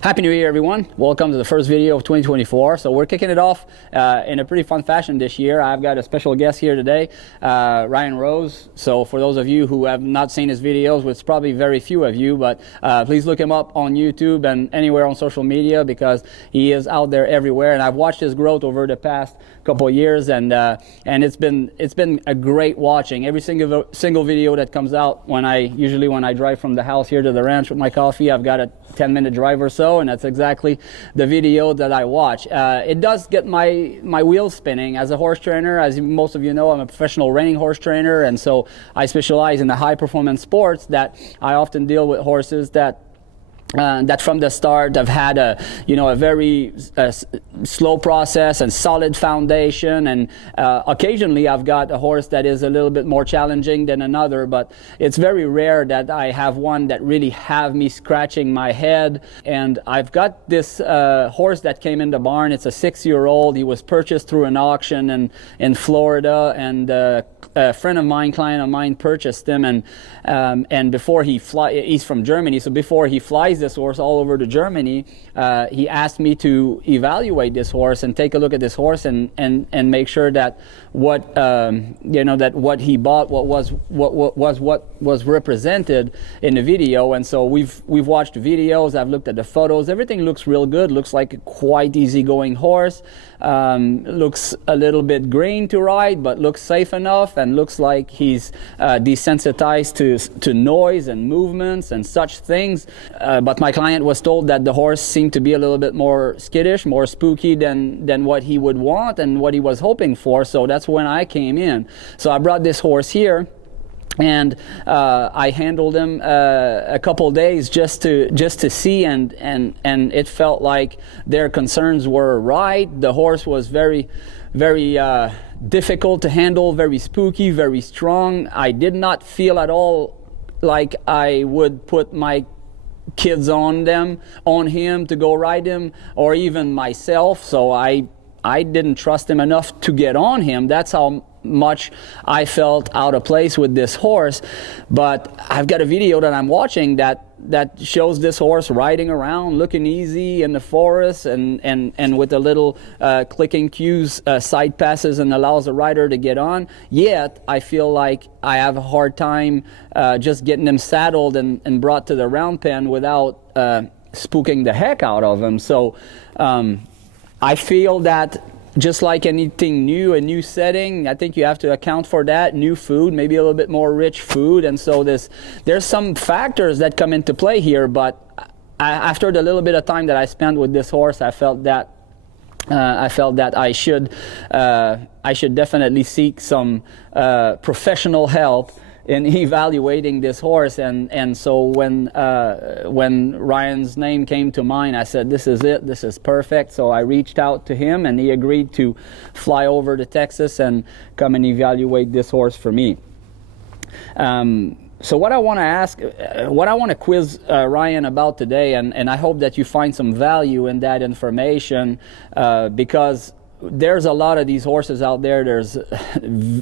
Happy New Year, everyone. Welcome to the first video of 2024. So we're kicking it off in a pretty fun fashion this year. I've got a special guest here today, Ryan Rose. So for those of you who have not seen his videos, which is probably very few of you, but please look him up on YouTube and anywhere on social media because he is out there everywhere. And I've watched his growth over the past couple of years, and it's been a great watching. Every single video that comes out when I drive from the house here to the ranch with my coffee, I've got a 10-minute drive or so, and that's exactly the video that I watch. It does get my wheels spinning as a horse trainer. As most of you know, I'm a professional reining horse trainer, and so I specialize in the high performance sports that I often deal with horses that from the start have had a very slow process and solid foundation, and occasionally I've got a horse that is a little bit more challenging than another, but it's very rare that I have one that really have me scratching my head. And I've got this horse that came in the barn. It's a 6-year-old. He was purchased through an auction in Florida, and a client of mine purchased him, and before he's from Germany, so before he flies this horse all over to Germany, he asked me to evaluate this horse and take a look at this horse and make sure that what he bought what was represented in the video. And so we've watched videos, I've looked at the photos, everything looks real good, looks like a quite easygoing horse, looks a little bit green to ride, but looks safe enough, and looks like he's desensitized to noise and movements and such things. But my client was told that the horse seemed to be a little bit more skittish, more spooky than what he would want and what he was hoping for. So that's when I came in. So I brought this horse here, and I handled him a couple days just to see, and it felt like their concerns were right. The horse was very difficult to handle, very spooky, very strong. I did not feel at all like I would put my kids on him to go ride him, or even myself. So I didn't trust him enough to get on him. That's how much I felt out of place with this horse. But I've got a video that I'm watching that shows this horse riding around, looking easy in the forest, and with the little clicking cues, side passes, and allows the rider to get on. Yet I feel like I have a hard time just getting him saddled and brought to the round pen without spooking the heck out of him. So I feel that just like anything new, a new setting, I think you have to account for that. New food, maybe a little bit more rich food. And so there's some factors that come into play here. But after the little bit of time that I spent with this horse, I felt that I should definitely seek some professional help in evaluating this horse. And so when Ryan's name came to mind, I said, this is it, this is perfect. So I reached out to him, and he agreed to fly over to Texas and come and evaluate this horse for me. So what I want to quiz Ryan about today, and I hope that you find some value in that information, because there's a lot of these horses out there. There's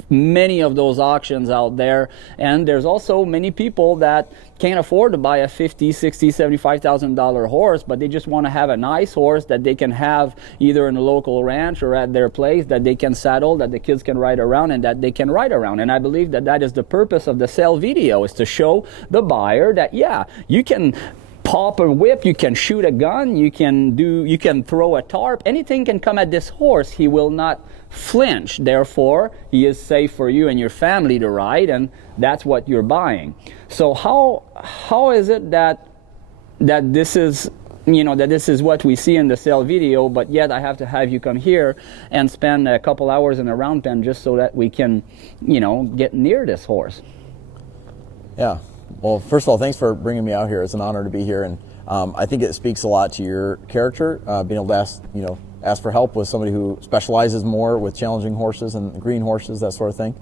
many of those auctions out there, and there's also many people that can't afford to buy a $50,000, $60,000, $75,000 horse, but they just want to have a nice horse that they can have either in a local ranch or at their place, that they can saddle, that the kids can ride around, and that they can ride around. And I believe that is the purpose of the sale video, is to show the buyer that, yeah, you can pop a whip, you can shoot a gun, you can throw a tarp, anything can come at this horse. He will not flinch. Therefore, he is safe for you and your family to ride, and that's what you're buying. So how is it that this is what we see in the sale video, but yet I have to have you come here and spend a couple hours in a round pen just so that we can get near this horse? Yeah. Well, first of all, thanks for bringing me out here. It's an honor to be here, and I think it speaks a lot to your character, being able to ask for help with somebody who specializes more with challenging horses and green horses, that sort of thing.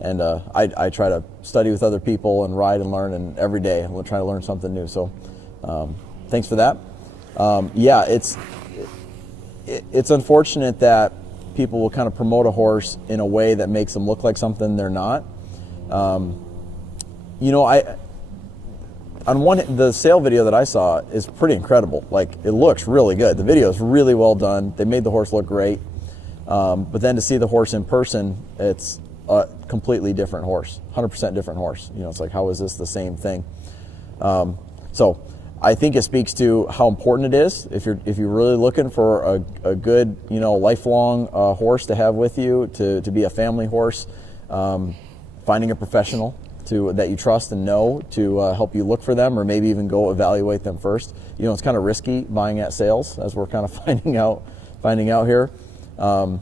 And I try to study with other people and ride and learn, and every day I'm trying to learn something new. So thanks for that. Yeah, it's unfortunate that people will kind of promote a horse in a way that makes them look like something they're not. the sale video that I saw is pretty incredible. Like, it looks really good. The video is really well done. They made the horse look great. But then to see the horse in person, it's a completely different horse, 100% different horse. You know, it's like, how is this the same thing? So I think it speaks to how important it is if you're really looking for a good, you know, lifelong horse to have with you, to be a family horse. Finding a professional that you trust and know to help you look for them, or maybe even go evaluate them first. You know, it's kind of risky buying at sales, as we're kind of finding out here. Or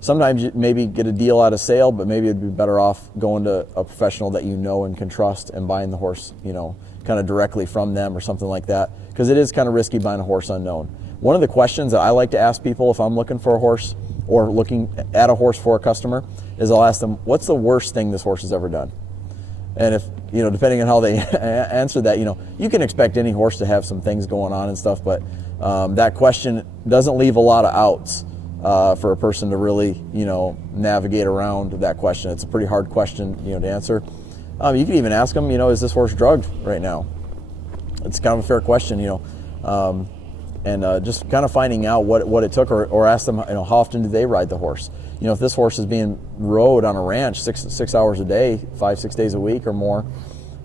sometimes you maybe get a deal at a sale, but maybe it'd be better off going to a professional that you know and can trust and buying the horse, you know, kind of directly from them or something like that, because it is kind of risky buying a horse unknown. One of the questions that I like to ask people if I'm looking for a horse or looking at a horse for a customer is I'll ask them, what's the worst thing this horse has ever done? And if, you know, depending on how they answer that, you know, you can expect any horse to have some things going on and stuff, but that question doesn't leave a lot of outs for a person to really, you know, navigate around that question. It's a pretty hard question, you know, to answer. You can even ask them, you know, is this horse drugged right now? It's kind of a fair question, you know, and just kind of finding out what it took, or ask them, you know, how often do they ride the horse? You know, if this horse is being rode on a ranch 6 hours a day, 5-6 days a week or more,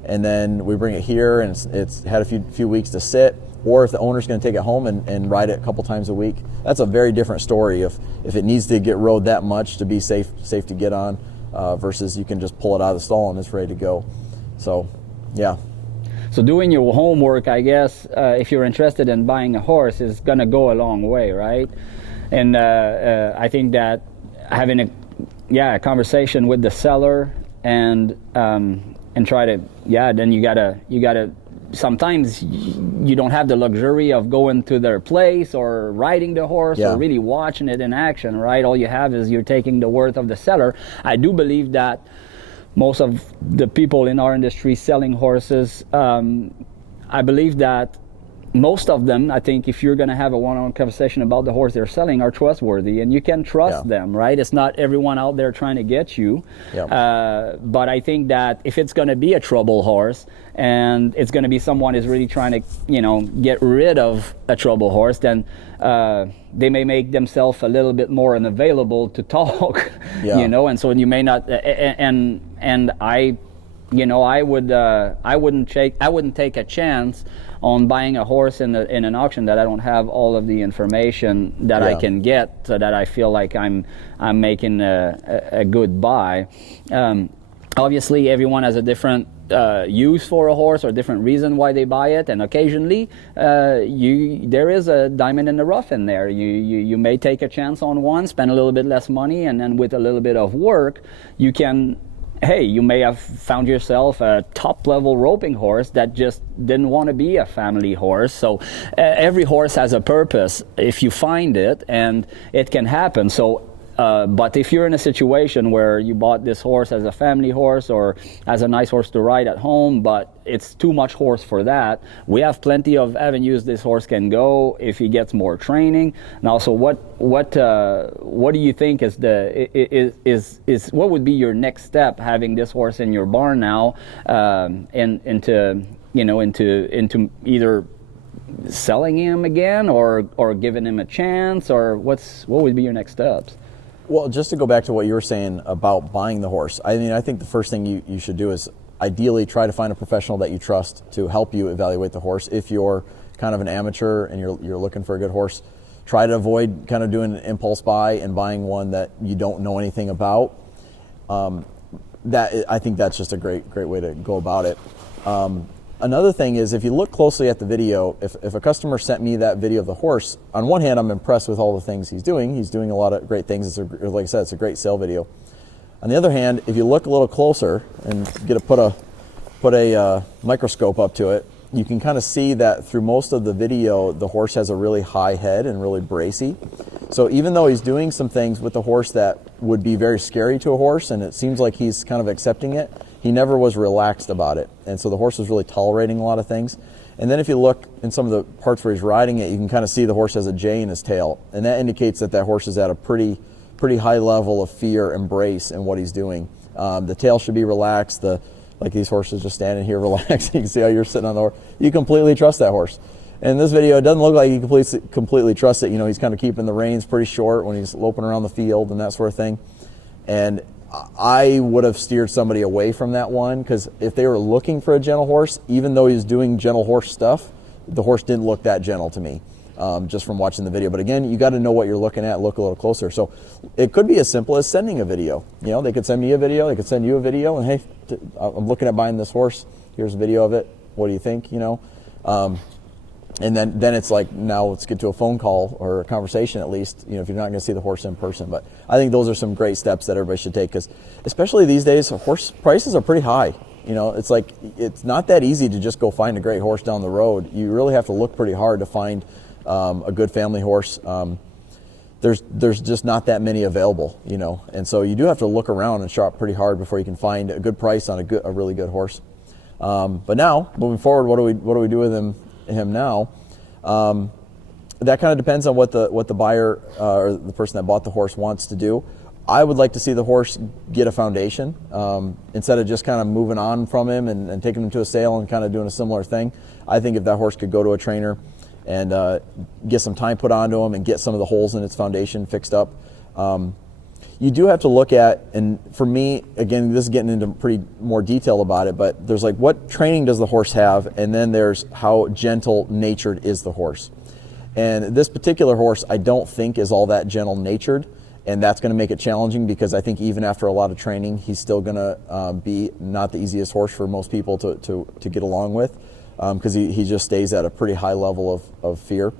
and then we bring it here and it's had a few weeks to sit, or if the owner's going to take it home and ride it a couple times a week, that's a very different story. If it needs to get rode that much to be safe to get on, versus you can just pull it out of the stall and it's ready to go. So, yeah. So doing your homework, I guess, if you're interested in buying a horse, is going to go a long way, right? And I think that having a conversation with the seller and try to, then you gotta sometimes you don't have the luxury of going to their place or riding the horse or really watching it in action, right? All you have is you're taking the word of the seller. I do believe that most of the people in our industry selling horses, I believe that most of them, I think if you're going to have a one-on-one conversation about the horse they're selling, are trustworthy, and you can trust them, right? It's not everyone out there trying to get you. But I think that if it's going to be a trouble horse and it's going to be someone who's really trying to, you know, get rid of a trouble horse, then they may make themselves a little bit more unavailable to talk, you know, and so you may not, and I, you know, I wouldn't take a chance on buying a horse in an auction that I don't have all of the information that I can get, so that I feel like I'm making a good buy. Obviously, everyone has a different use for a horse or different reason why they buy it, and occasionally there is a diamond in the rough in there. You may take a chance on one, spend a little bit less money, and then with a little bit of work, you can. Hey, you may have found yourself a top-level roping horse that just didn't want to be a family horse. So every horse has a purpose if you find it, and it can happen. So, but if you're in a situation where you bought this horse as a family horse or as a nice horse to ride at home, but it's too much horse for that, we have plenty of avenues this horse can go if he gets more training. Now, so what do you think is what would be your next step, having this horse in your barn now, into either selling him again or giving him a chance, or what would be your next steps? Well, just to go back to what you were saying about buying the horse, I mean, I think the first thing you should do is ideally try to find a professional that you trust to help you evaluate the horse. If you're kind of an amateur and you're looking for a good horse, try to avoid kind of doing an impulse buy and buying one that you don't know anything about. I think that's just a great way to go about it. Another thing is, if you look closely at the video, if a customer sent me that video of the horse, on one hand, I'm impressed with all the things he's doing. He's doing a lot of great things. Like I said, it's a great sale video. On the other hand, if you look a little closer and put a microscope up to it, you can kind of see that through most of the video, the horse has a really high head and really bracy. So even though he's doing some things with the horse that would be very scary to a horse, and it seems like he's kind of accepting it, he never was relaxed about it. And so the horse was really tolerating a lot of things. And then if you look in some of the parts where he's riding it, you can kind of see the horse has a J in his tail. And that indicates that horse is at a pretty high level of fear and brace in what he's doing. The tail should be relaxed. like these horses just standing here relaxed. You can see how you're sitting on the horse. You completely trust that horse. In this video, it doesn't look like you completely trust it. You know, he's kind of keeping the reins pretty short when he's loping around the field and that sort of thing. And I would have steered somebody away from that one, because if they were looking for a gentle horse, even though he's doing gentle horse stuff, the horse didn't look that gentle to me, just from watching the video. But again, you got to know what you're looking at, look a little closer. So it could be as simple as sending a video. You know, they could send me a video, they could send you a video, and hey, I'm looking at buying this horse. Here's a video of it. What do you think? You know, and then it's like, now let's get to a phone call or a conversation at least, you know, if you're not going to see the horse in person. But I think those are some great steps that everybody should take, because especially these days, horse prices are pretty high. You know, it's like, it's not that easy to just go find a great horse down the road. You really have to look pretty hard to find a good family horse. There's just not that many available, you know, and so you do have to look around and shop pretty hard before you can find a good price on a really good horse. But now, moving forward, what do we do with him now? That kind of depends on what the buyer or the person that bought the horse wants to do. I would like to see the horse get a foundation, instead of just kind of moving on from him and taking him to a sale and kind of doing a similar thing. I think if that horse could go to a trainer and get some time put onto him and get some of the holes in its foundation fixed up. You do have to look at, and for me, again, this is getting into pretty more detail about it, but there's like, what training does the horse have, and then there's how gentle natured is the horse. And this particular horse, I don't think is all that gentle natured, and that's going to make it challenging, because I think even after a lot of training, he's still going to be not the easiest horse for most people to get along with, because he just stays at a pretty high level of fear.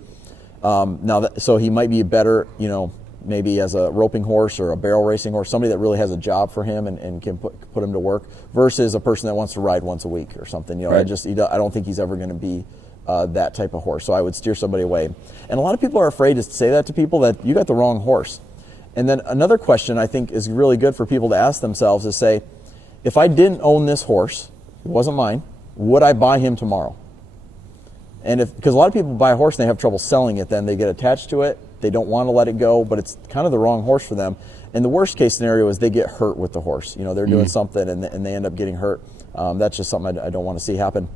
So he might be better, you know, maybe as a roping horse or a barrel racing horse, somebody that really has a job for him and can put him to work, versus a person that wants to ride once a week or something. You know, right. I don't think he's ever going to be that type of horse. So I would steer somebody away. And a lot of people are afraid to say that to people, that you got the wrong horse. And then another question I think is really good for people to ask themselves is, say, if I didn't own this horse, it wasn't mine, would I buy him tomorrow? And because a lot of people buy a horse and they have trouble selling it, then they get attached to it, they don't want to let it go, but it's kind of the wrong horse for them. And the worst case scenario is they get hurt with the horse. You know, they're doing something and they end up getting hurt. That's just something I don't want to see happen.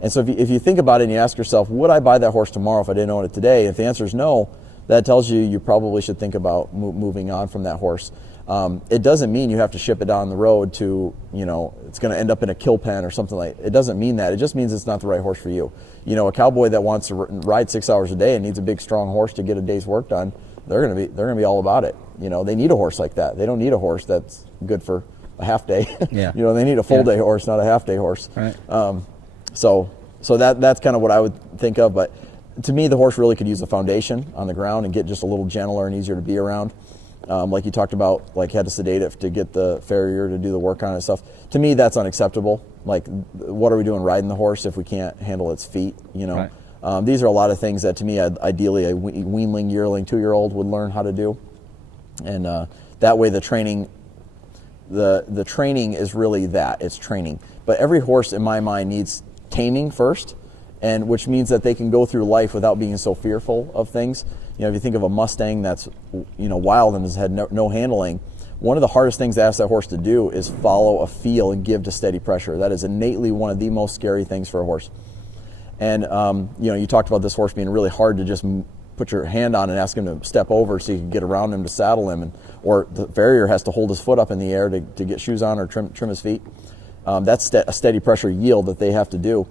And so if you think about it and you ask yourself, would I buy that horse tomorrow if I didn't own it today? If the answer is no, that tells you probably should think about moving on from that horse. It doesn't mean you have to ship it down the road to, you know, it's going to end up in a kill pen or something like that. It doesn't mean that. It just means it's not the right horse for you. You know, a cowboy that wants to ride 6 hours a day and needs a big, strong horse to get a day's work done, they're going to be all about it. You know, they need a horse like that. They don't need a horse that's good for a half day. Yeah. You know, they need a full day horse, not a half day horse. Right. So that's kind of what I would think of. But to me, the horse really could use a foundation on the ground and get just a little gentler and easier to be around. Like you talked about, like had to sedate it to get the farrier to do the work on it and stuff. To me, that's unacceptable. Like, what are we doing riding the horse if we can't handle its feet, you know? Right. These are a lot of things that, to me, ideally a weanling, yearling, 2-year-old would learn how to do. And that way the training is really that, it's training. But every horse, in my mind, needs taming first, and which means that they can go through life without being so fearful of things. You know, if you think of a Mustang that's, you know, wild and has had no handling, one of the hardest things to ask that horse to do is follow a feel and give to steady pressure. That is innately one of the most scary things for a horse. And, you know, you talked about this horse being really hard to just put your hand on and ask him to step over so you can get around him to saddle him, or the farrier has to hold his foot up in the air to get shoes on or trim his feet. That's a steady pressure yield that they have to do.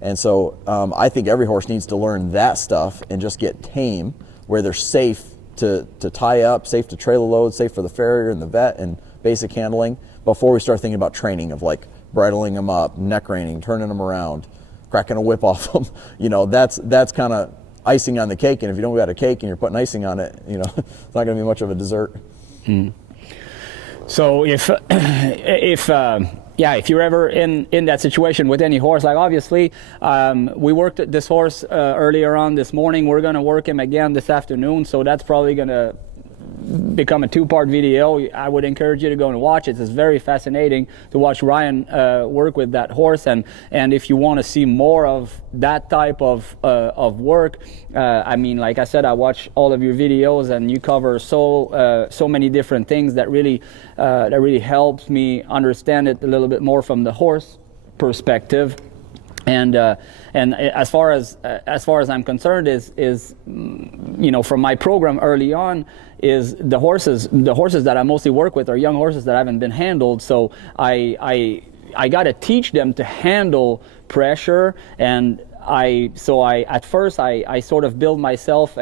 And so I think every horse needs to learn that stuff and just get tame, where they're safe to tie up, safe to trail a load, safe for the farrier and the vet and basic handling, before we start thinking about training of like bridling them up, neck reining, turning them around, cracking a whip off them. You know, that's kind of icing on the cake. And if you don't got a cake and you're putting icing on it, you know, it's not going to be much of a dessert. So if you're ever in that situation with any horse, like obviously we worked at this horse earlier on this morning. We're going to work him again this afternoon, so that's probably going to become a 2-part video. I would encourage you to go and watch it. It's very fascinating to watch Ryan work with that horse, and if you want to see more of that type of work, I mean, like I said, I watch all of your videos and you cover so many different things that really helps me understand it a little bit more from the horse perspective. And as far as I'm concerned, is from my program early on, is the horses that I mostly work with are young horses that haven't been handled. So I got to teach them to handle pressure, and at first I sort of build myself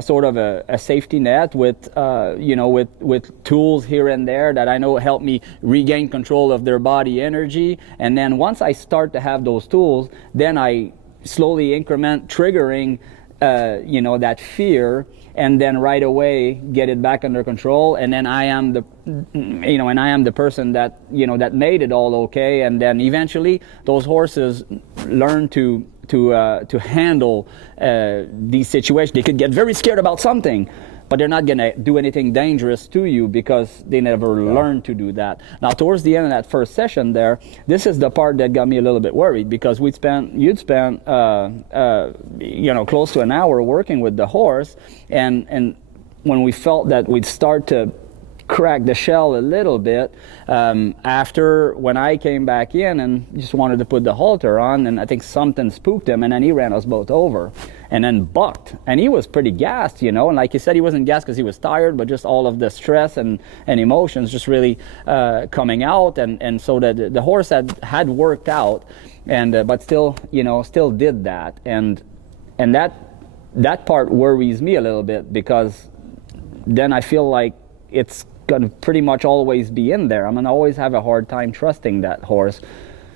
sort of a safety net with tools here and there that I know help me regain control of their body energy. And then once I start to have those tools, then I slowly increment triggering that fear, and then right away get it back under control. And then I am the person that that made it all okay. And then eventually those horses learn to handle these situations. They could get very scared about something, but they're not going to do anything dangerous to you because they never learned to do that. Now, towards the end of that first session there, this is the part that got me a little bit worried, because you'd spent close to an hour working with the horse, and when we felt that we'd start to crack the shell a little bit, after when I came back in and just wanted to put the halter on, and I think something spooked him, and then he ran us both over and then bucked, and he was pretty gassed, and like you said, he wasn't gassed because he was tired, but just all of the stress and emotions just really coming out, and so that the horse had worked out, and but still did that, and that part worries me a little bit, because then I feel like it's going to pretty much always be in there. I'm going to always have a hard time trusting that horse.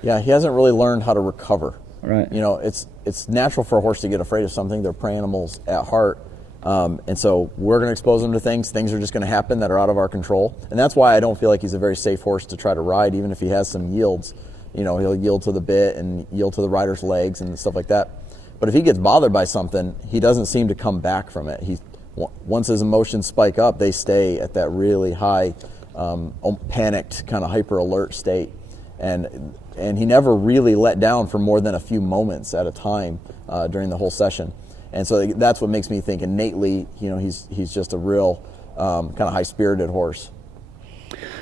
Yeah, he hasn't really learned how to recover. Right. It's natural for a horse to get afraid of something. They're prey animals at heart. And so we're going to expose them to things. Things are just going to happen that are out of our control. And that's why I don't feel like he's a very safe horse to try to ride, even if he has some yields. He'll yield to the bit and yield to the rider's legs and stuff like that. But if he gets bothered by something, he doesn't seem to come back from it. Once his emotions spike up, they stay at that really high, panicked, kind of hyper alert state, and he never really let down for more than a few moments at a time during the whole session. And so that's what makes me think innately, he's just a real kind of high spirited horse.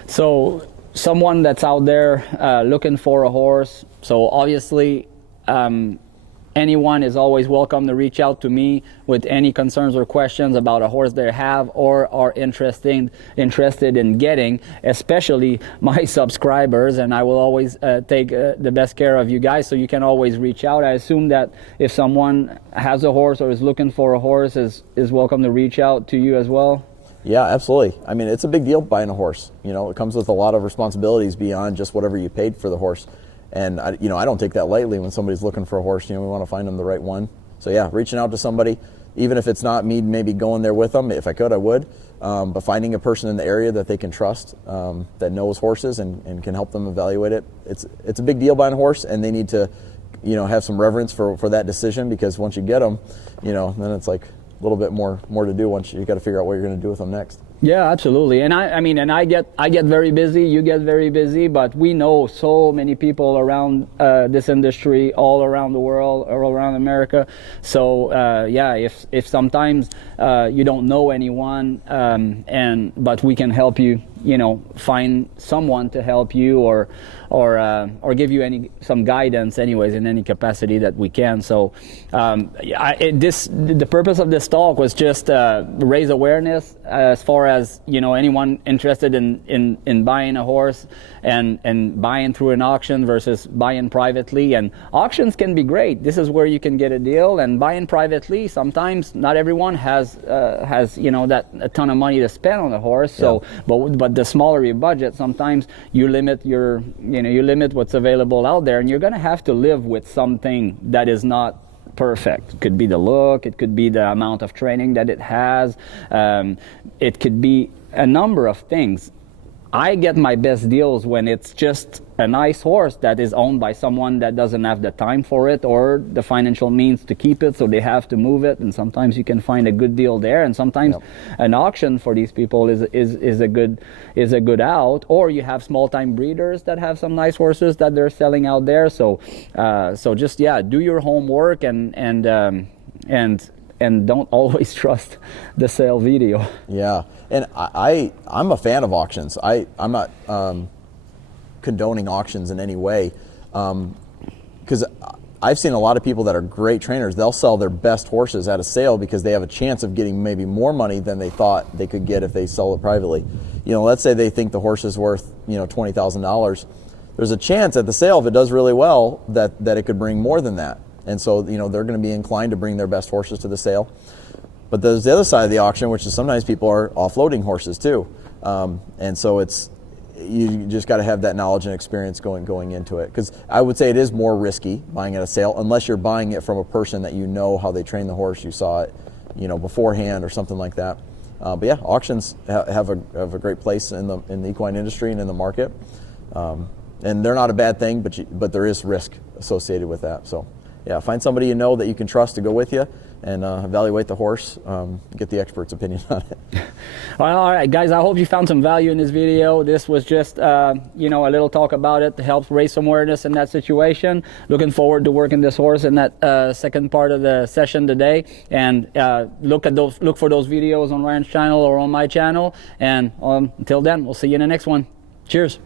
So someone that's out there looking for a horse, so obviously anyone is always welcome to reach out to me with any concerns or questions about a horse they have or are interested in getting, especially my subscribers, and I will always take the best care of you guys, so you can always reach out. I assume that if someone has a horse or is looking for a horse, is welcome to reach out to you as well. Yeah, absolutely. I mean, it's a big deal buying a horse. It comes with a lot of responsibilities beyond just whatever you paid for the horse. And I don't take that lightly when somebody's looking for a horse. We want to find them the right one. So yeah, reaching out to somebody, even if it's not me maybe going there with them. If I could, I would. But finding a person in the area that they can trust, that knows horses and can help them evaluate it. It's a big deal buying a horse, and they need to, have some reverence for that decision, because once you get them, then it's like a little bit more to do. Once you got to figure out what you're going to do with them next. Yeah, absolutely. And I get very busy, you get very busy, but we know so many people around this industry, all around the world, all around America. So if sometimes you don't know anyone, but we can help you, find someone to help you or give you some guidance anyways in any capacity that we can. So the purpose of this talk was just raise awareness as far as anyone interested in buying a horse and buying through an auction versus buying privately. And auctions can be great. This is where you can get a deal, and buying privately, sometimes not everyone has that a ton of money to spend on a horse. So but the smaller your budget, sometimes you limit you limit what's available out there, and you're going to have to live with something that is not perfect. It could be the look, it could be the amount of training that it has, it could be a number of things. I get my best deals when it's just a nice horse that is owned by someone that doesn't have the time for it or the financial means to keep it, so they have to move it, and sometimes you can find a good deal there, and sometimes an auction for these people is a good out, or you have small time breeders that have some nice horses that they're selling out there. So just do your homework and don't always trust the sale video. Yeah, and I'm a fan of auctions. I'm not condoning auctions in any way, Because I've seen a lot of people that are great trainers, they'll sell their best horses at a sale because they have a chance of getting maybe more money than they thought they could get if they sell it privately. Let's say they think the horse is worth, $20,000. There's a chance at the sale, if it does really well, that it could bring more than that. And so, they're going to be inclined to bring their best horses to the sale. But there's the other side of the auction, which is sometimes people are offloading horses too. And so you just got to have that knowledge and experience going into it. Because I would say it is more risky buying at a sale, unless you're buying it from a person that you know how they train the horse, you saw it, beforehand or something like that. But yeah, auctions have a great place in the equine industry and in the market. And they're not a bad thing, but there is risk associated with that. So yeah, find somebody you know that you can trust to go with you and evaluate the horse, get the expert's opinion on it. All right, guys, I hope you found some value in this video. This was just, a little talk about it to help raise some awareness in that situation. Looking forward to working this horse in that second part of the session today. And look for those videos on Ryan's channel or on my channel. And until then, we'll see you in the next one. Cheers.